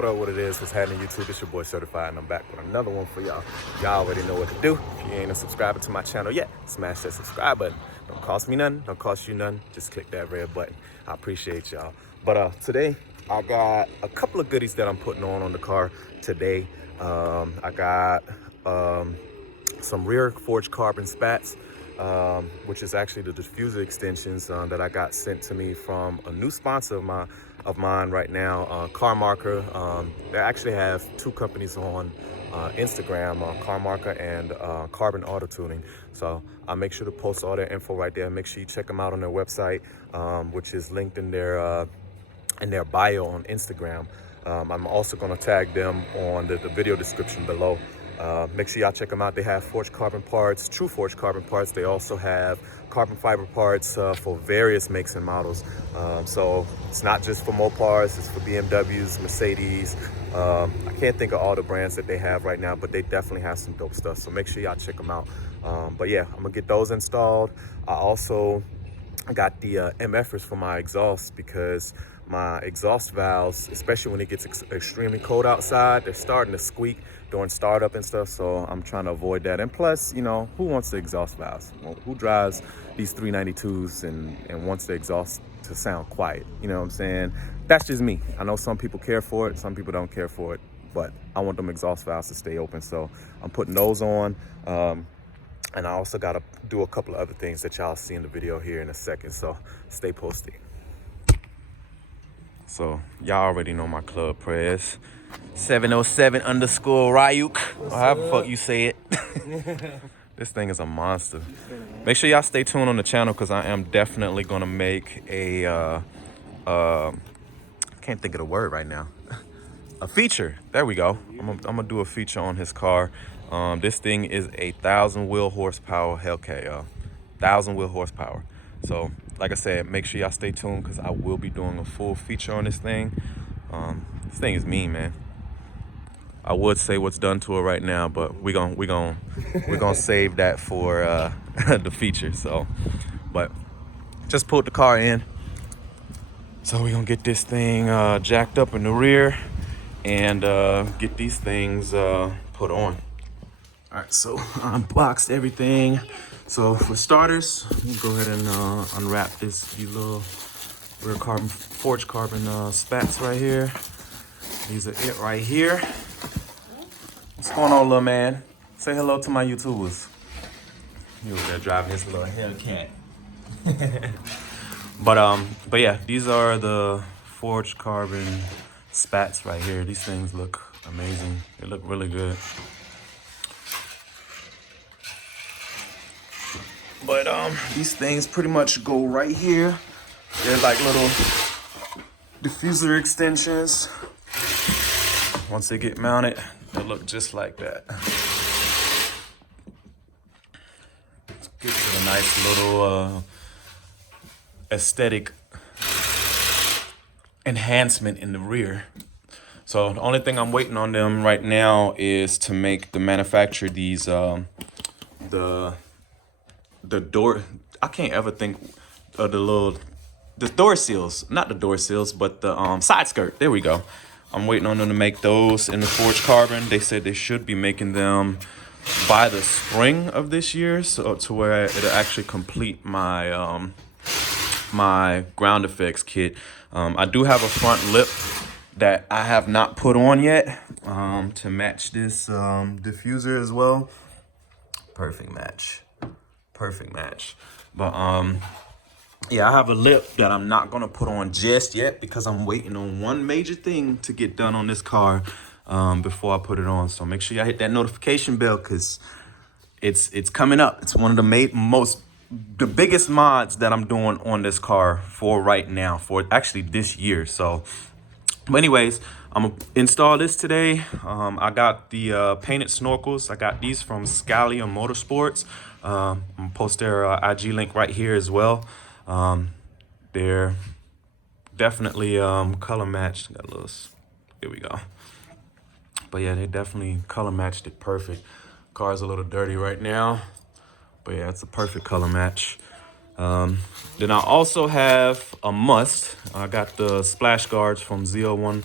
What up, what it is, what's happening YouTube? It's your boy Srtfied, and I'm back with another one for y'all. Y'all already know what to do. If you ain't a subscriber to my channel yet, smash that subscribe button. Don't cost me nothing, don't cost you nothing. Just click that red button. I appreciate y'all. But today, I got a couple of goodies that I'm putting on the car today. I got some rear forged carbon spats, which is actually the diffuser extensions that I got sent to me from a new sponsor of mine right now, Car Marker. They actually have two companies on Instagram, Car Marker and Carbon Auto Tuning. So I'll make sure to post all their info right there. Make sure you check them out on their website, which is linked in their bio on Instagram. I'm also going to tag them on the video description below. Make sure y'all check them out. They have forged carbon parts, true forged carbon parts. They also have carbon fiber parts for various makes and models. So it's not just for MOPARs, it's for BMWs, Mercedes. I can't think of all the brands that they have right now, but they definitely have some dope stuff. So make sure y'all check them out. But yeah, I'm gonna get those installed. I got the MFers for my exhaust, because my exhaust valves, especially when it gets extremely cold outside, they're starting to squeak during startup and stuff. So I'm trying to avoid that. And plus, you know, who wants the exhaust valves? Well, who drives these 392s and wants the exhaust to sound quiet? You know what I'm saying? That's just me. I know some people care for it, some people don't care for it, but I want them exhaust valves to stay open. So I'm putting those on. And I also got to do a couple of other things that y'all see in the video here in a second. So stay posted. So y'all already know my club prayers. 707 underscore Ryuk, or however the fuck you say it. This thing is a monster. Make sure y'all stay tuned on the channel, because I am definitely gonna make a can't think of the word right now. A feature. There we go. I'm gonna do a feature on his car. This thing is a 1,000 wheel horsepower Hellcat, y'all. 1,000 wheel horsepower. So like I said, make sure y'all stay tuned, because I will be doing a full feature on this thing. This thing is mean, man. I would say what's done to it right now, but we're gonna save that for the feature. So, but just pulled the car in. So we're gonna get this thing jacked up in the rear and get these things put on. All right, so I unboxed everything. So for starters, we'll go ahead and unwrap these little rear forged carbon spats right here. These are it right here. What's going on, little man? Say hello to my YouTubers. He was there driving his little Hellcat. But yeah, these are the forged carbon spats right here. These things look amazing. They look really good. But these things pretty much go right here. They're like little diffuser extensions. Once they get mounted, they look just like that. Gives it a nice little aesthetic enhancement in the rear. So the only thing I'm waiting on them right now is to manufacture these the door. I can't ever think of the door seals, not the door seals, but the side skirt. There we go. I'm waiting on them to make those in the forged carbon. They said they should be making them by the spring of this year, so to where it'll actually complete my my ground effects kit. I do have a front lip that I have not put on yet to match this diffuser as well. Perfect match. Perfect match. But yeah, I have a lip that I'm not gonna put on just yet, because I'm waiting on one major thing to get done on this car before I put it on. So make sure y'all hit that notification bell, because it's coming up. It's one of the biggest mods that I'm doing on this car for right now, for actually this year. So but anyways, I'm gonna install this today. I got the painted snorkels. I got these from Scallion Motorsports. I'm gonna post their IG link right here as well. They're definitely color matched. Got a little, here we go. But yeah, they definitely color matched it perfect. Car's a little dirty right now, but yeah, it's a perfect color match. Then I also have a must. I got the splash guards from Z01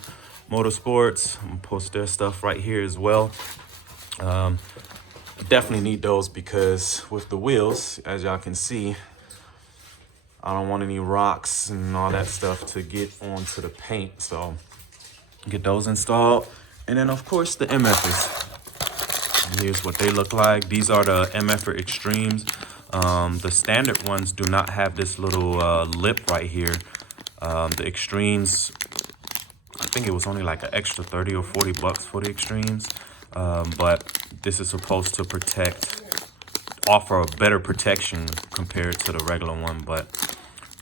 Motorsports. I'm gonna post their stuff right here as well. Definitely need those because with the wheels, as y'all can see, I don't want any rocks and all that stuff to get onto the paint. So get those installed. And then of course the MFers. Here's what they look like. These are the MFR Extremes. The standard ones do not have this little lip right here. The Extremes, I think it was only like an extra 30 or 40 bucks for the Extremes. But this is supposed to offer a better protection compared to the regular one. But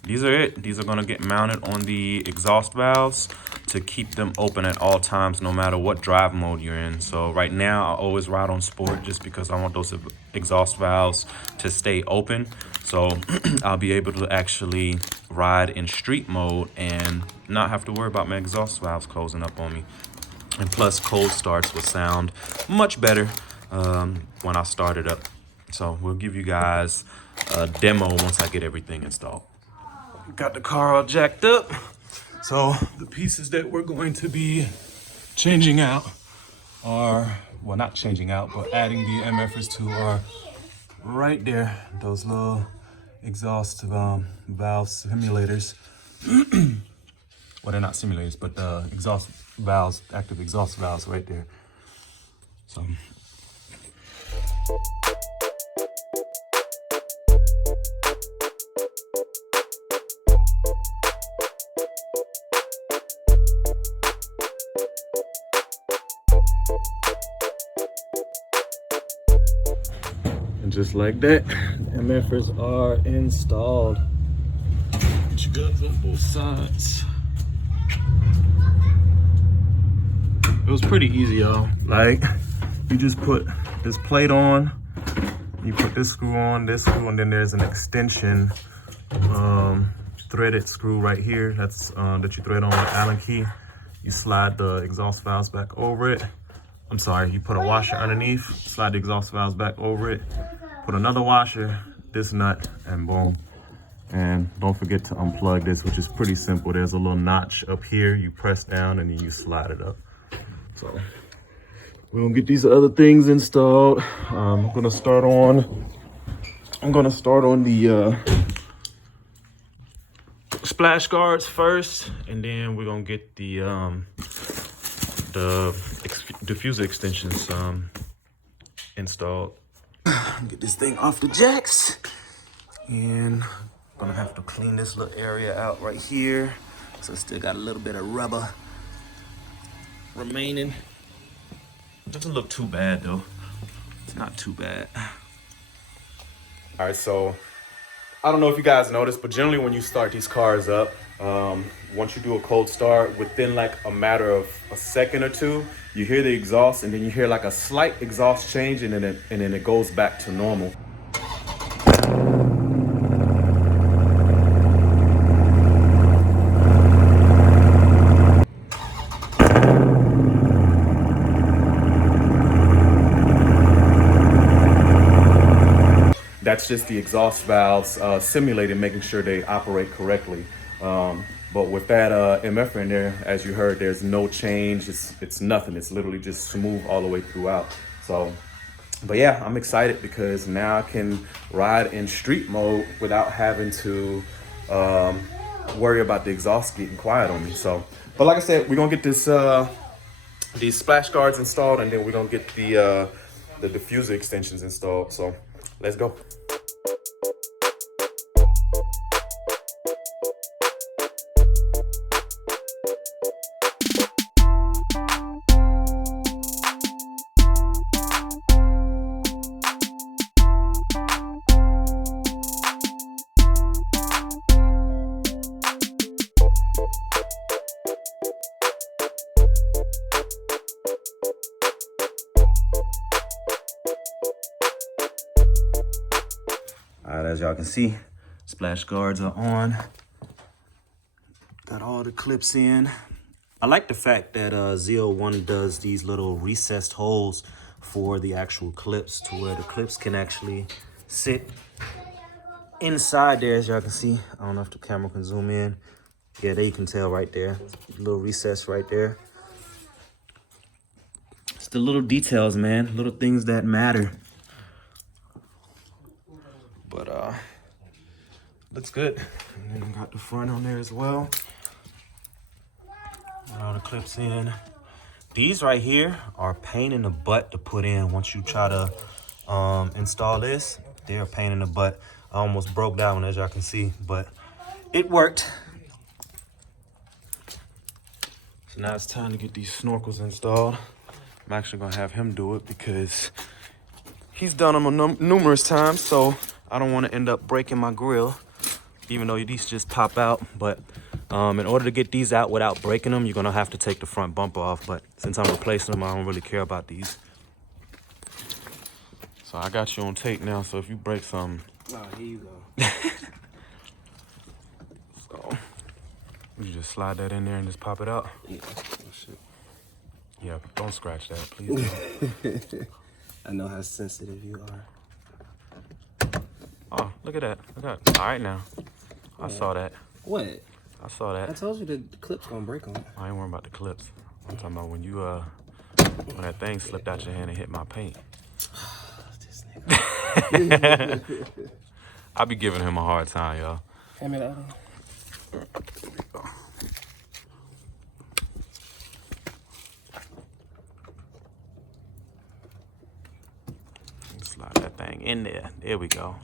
these are it. These are gonna get mounted on the exhaust valves to keep them open at all times, no matter what drive mode you're in. So right now, I always ride on sport just because I want those exhaust valves to stay open. So I'll be able to actually ride in street mode and not have to worry about my exhaust valves closing up on me. And plus, cold starts will sound much better when I start it up. So we'll give you guys a demo once I get everything installed. Got the car all jacked up. So the pieces that we're going to be changing out are, well, not changing out, but adding the MFers to are right there. Those little exhaust valve simulators. Well, they're not simulators, but the exhaust valves, active exhaust valves right there. So. And just like that, MFers are installed. Put your guns on both sides. It was pretty easy, y'all. Like, you just put this plate on, you put this screw on, this screw, and then there's an extension threaded screw right here. That's that you thread on with Allen key. You slide the exhaust valves back over it. I'm sorry, you put a washer underneath, slide the exhaust valves back over it, put another washer, this nut, and boom. And don't forget to unplug this, which is pretty simple. There's a little notch up here. You press down and then you slide it up. So we're gonna get these other things installed. I'm gonna start on the splash guards first, and then we're gonna get the diffuser extensions installed. Get this thing off the jacks, and I'm gonna have to clean this little area out right here. So still got a little bit of rubber remaining. Doesn't look too bad though. It's not too bad. All right, so I don't know if you guys noticed, but generally when you start these cars up, once you do a cold start, within like a matter of a second or two, you hear the exhaust, and then you hear like a slight exhaust change, and then it goes back to normal. That's just the exhaust valves simulated, making sure they operate correctly. But with that MFR in there, as you heard, there's no change. It's nothing. It's literally just smooth all the way throughout. So, but yeah, I'm excited because now I can ride in street mode without having to worry about the exhaust getting quiet on me. So, but like I said, we're gonna get this these splash guards installed, and then we're gonna get the diffuser extensions installed. So let's go. All right, as y'all can see, splash guards are on. Got all the clips in. I like the fact that Z01 does these little recessed holes for the actual clips, to where the clips can actually sit inside there, as y'all can see. I don't know if the camera can zoom in. Yeah, there you can tell right there, little recess right there. the little details, man. Little things that matter. But looks good. And then got the front on there as well. Got all the clips in. These right here are a pain in the butt to put in once you try to install this. They're a pain in the butt. I almost broke that one, as y'all can see, but it worked. So now it's time to get these snorkels installed. I'm actually gonna have him do it because he's done them numerous times, so I don't want to end up breaking my grill, even though these just pop out. But in order to get these out without breaking them, you're gonna have to take the front bumper off. But since I'm replacing them, I don't really care about these. So I got you on tape now, so if you break something. Oh, here you go. So you just slide that in there and just pop it out. Yeah. Oh, shit. Yeah, don't scratch that, please. I know how sensitive you are. Oh, look at that. Look at that. All right now. I saw that. What? I saw that. I told you the clip's gonna break on it. I ain't worrying about the clips. I'm talking about when you when that thing slipped out your hand and hit my paint. This nigga. I be giving him a hard time, y'all. Hand me that. Slide that thing in there. There we go.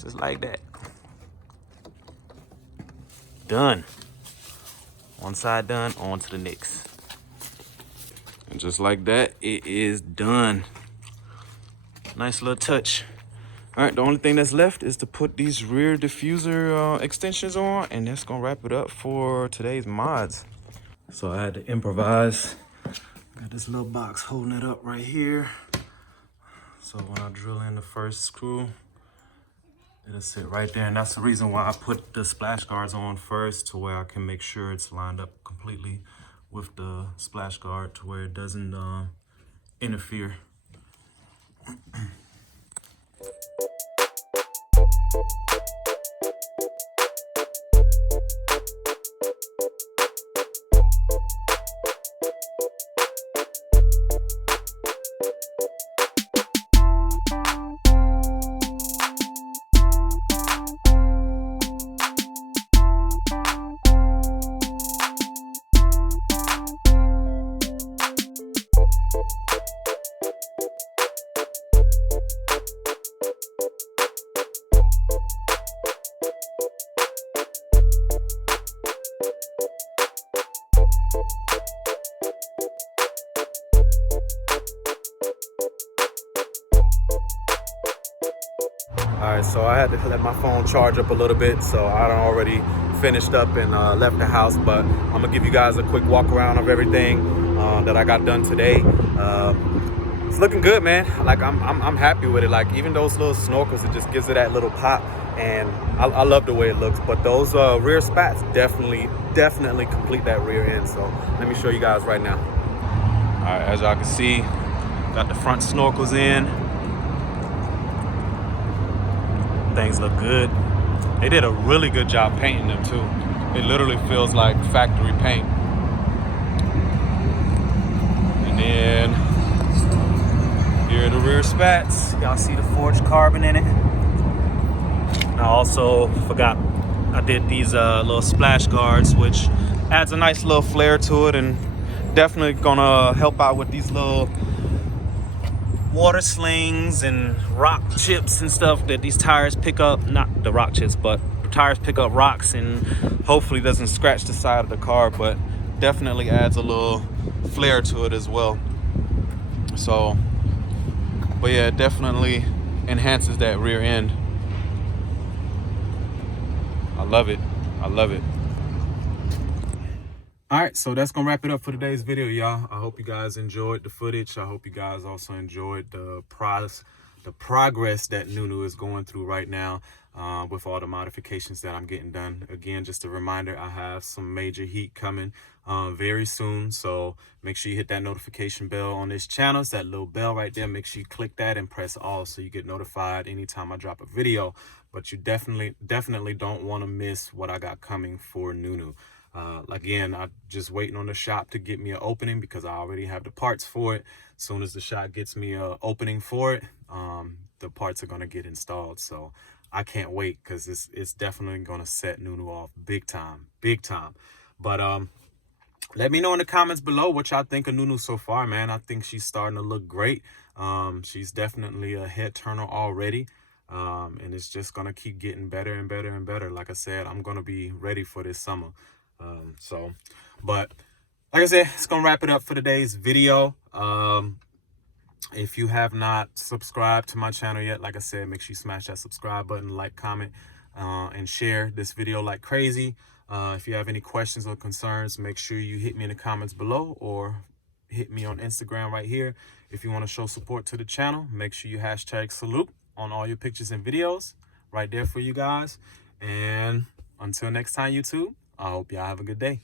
Just like that. Done. One side done, on to the next. And just like that, it is done. Nice little touch. All right, the only thing that's left is to put these rear diffuser extensions on, and that's gonna wrap it up for today's mods. So I had to improvise. Got this little box holding it up right here. So when I drill in the first screw, it'll sit right there. And that's the reason why I put the splash guards on first, to where I can make sure it's lined up completely with the splash guard, to where it doesn't interfere. All right, so I had to let my phone charge up a little bit, so I done already finished up and left the house, but I'm gonna give you guys a quick walk around of everything that I got done today. It's looking good, man. Like I'm happy with it. Like even those little snorkels, it just gives it that little pop, and I love the way it looks. But those rear spats definitely complete that rear end. So let me show you guys right now. All right, as y'all can see, got the front snorkels in. Things look good. They did a really good job painting them too. It literally feels like factory paint. And then here are the rear spats. Y'all see the forged carbon in it. I also forgot I did these little splash guards, which adds a nice little flair to it, and definitely gonna help out with these little water slings and rock chips and stuff that these tires pick up. Not the rock chips, but the tires pick up rocks, and hopefully doesn't scratch the side of the car, but definitely adds a little flair to it as well. So, but yeah, it definitely enhances that rear end. I love it. I love it. All right, so that's gonna wrap it up for today's video, y'all. I hope you guys enjoyed the footage. I hope you guys also enjoyed the progress that Nunu is going through right now with all the modifications that I'm getting done. Again, just a reminder, I have some major heat coming very soon, so make sure you hit that notification bell on this channel. It's that little bell right there. Make sure you click that and press all so you get notified anytime I drop a video. But you definitely don't want to miss what I got coming for Nunu. Again, I'm just waiting on the shop to get me an opening because I already have the parts for it. As soon as the shop gets me an opening for it, the parts are going to get installed. So I can't wait because it's definitely going to set Nunu off big time. But let me know in the comments below what y'all think of Nunu so far, man. I think she's starting to look great. She's definitely a head turner already. And it's just going to keep getting better and better and better. Like I said, I'm going to be ready for this summer. But like I said, it's going to wrap it up for today's video. If you have not subscribed to my channel yet, like I said, make sure you smash that subscribe button, like, comment, and share this video like crazy. If you have any questions or concerns, make sure you hit me in the comments below or hit me on Instagram right here. If you want to show support to the channel, make sure you hashtag salute on all your pictures and videos right there for you guys. And until next time, YouTube, I hope y'all have a good day.